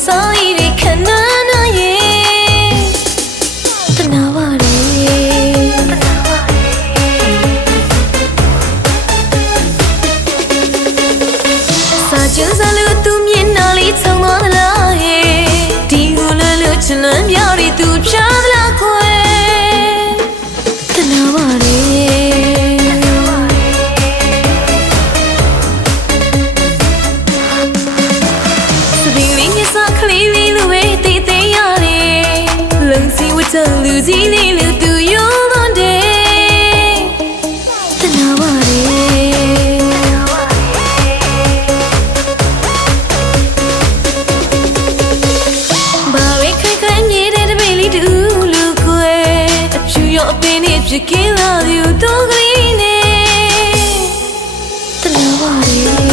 所 လုံစီဝတ်ချလူကြီးလေးလူသူရောသွန်တယ်တနာပါလေဘာဝဲခိုင်ခိုင်မြေတဲ့တပည့်လေးတူလူခွဲအဖြူရောအပင်းနဲ့ဖြစ်ကင်းလာသူတော့ကလေးနဲ့တနာပါလေ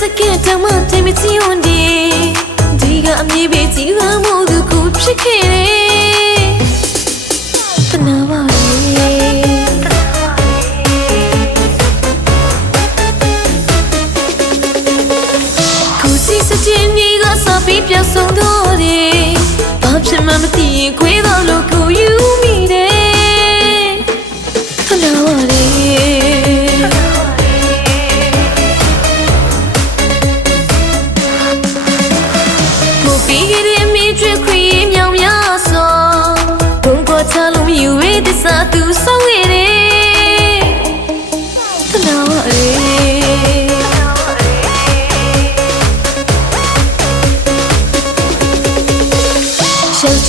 စီလေးတစ်စက္ကန့်တောင်မှတိမ်မကြည့်ဝန်ဒီဒီကအမြင်ပဲကြည့်ရမှုသူကိုဖြစ်ခဲ့တယ်တနာပါလေကိုစီစတဲ့မြေကစားပြီးပြောင်းဆုံးတော့တယ်ဘာဖြစ်မှမသိရင်ခွေးတော့လို့ကိုယူမိတယ်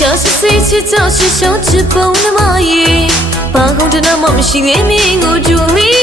小心谁去找些小吃包那蚂蚁，把红着那妈妈心里面我住你。